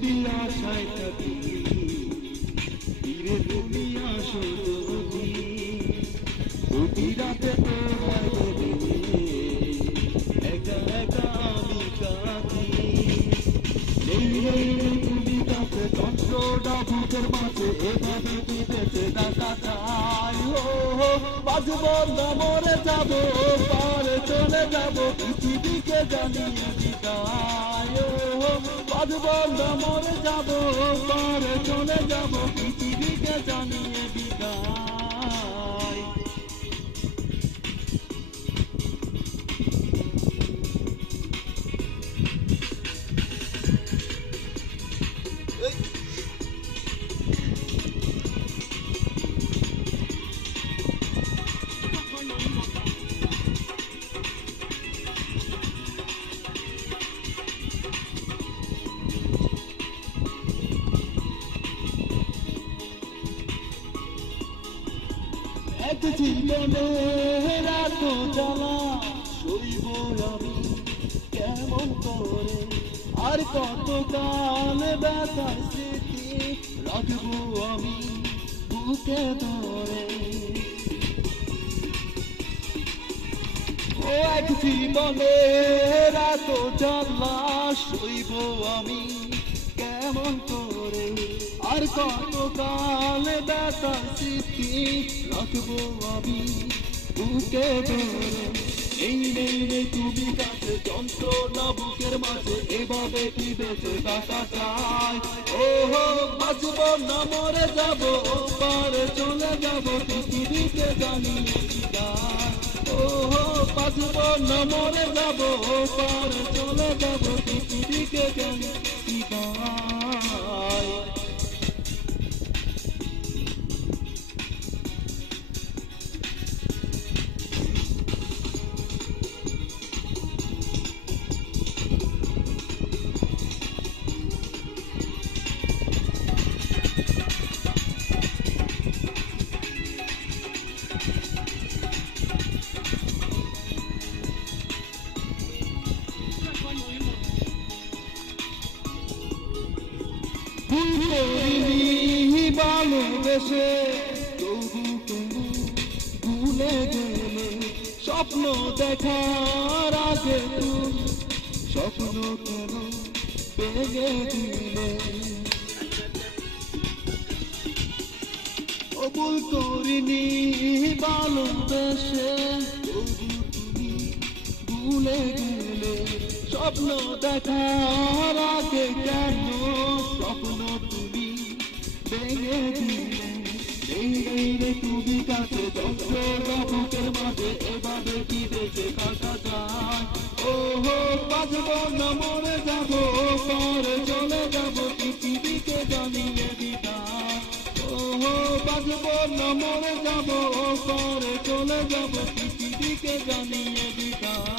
নিবিড় আশায় থাকি ফিরে তুমি আসো যদি প্রতি রাতে তোমায় বলে একা একা আমি কাঁদি নেই নেই নেই তুমি কাছে কষ্টটা বুকের মাঝে এভাবে কি বেঁচে থাকা যায় ও বাজবো না মরে যাবো পারে চলে যাবো পৃথিবীকে জানিয়ে বিদায় ও বাজবো না মরে যাবো পারে চলে যাবো পৃথিবীকে জানিয়ে বিদায় এক জীবনে রাত জ্বালা সইব আমি কেমন করে আর কত কাল ব্যথা স্মৃতি রাখবো আমি বুকে ধরে ও এক জীবনে রাত জ্বালা সইব আমি কেমন করে আর কত কাল ব্যথা স্মৃতি রাখবো আমি বুকে ধরে এই নেই নেই তুমি কাছে যন্ত্রণা বুকের মাঝে এভাবে কি বেঁচে থাকা যায় ও হো বাঁচবো না মরে যাবো পারে চলে যাবো পৃথিবীকে জানিয়ে বিদায় ও হো বাঁচবো না মরে যাবো পারে চলে যাবো পৃথিবীকে জানিয়ে বিদায় ভালোবেসে তবু কেন ভুলে গেলে স্বপ্ন দেখার আগে তুমি স্বপ্ন কেন ভেঙে দিলে ভুল করিনি ভালোবেসে তবু তুমি ভুলে গেলে স্বপ্ন দেখার আগে কেন স্বপ্ন তুমি ভেঙে দিলে এই রে তুমি কাছে যন্ত্রণা বুকের মাঝে এভাবে কি বেঁচে থাকা যায় ও হো বাঁচবো না মরে যাবো পরে চলে যাবো পৃথিবীকে জানিয়ে বিদায় ও হো বাঁচবো না মরে যাবো পরে চলে যাবো পৃথিবীকে জানিয়ে বিদায়।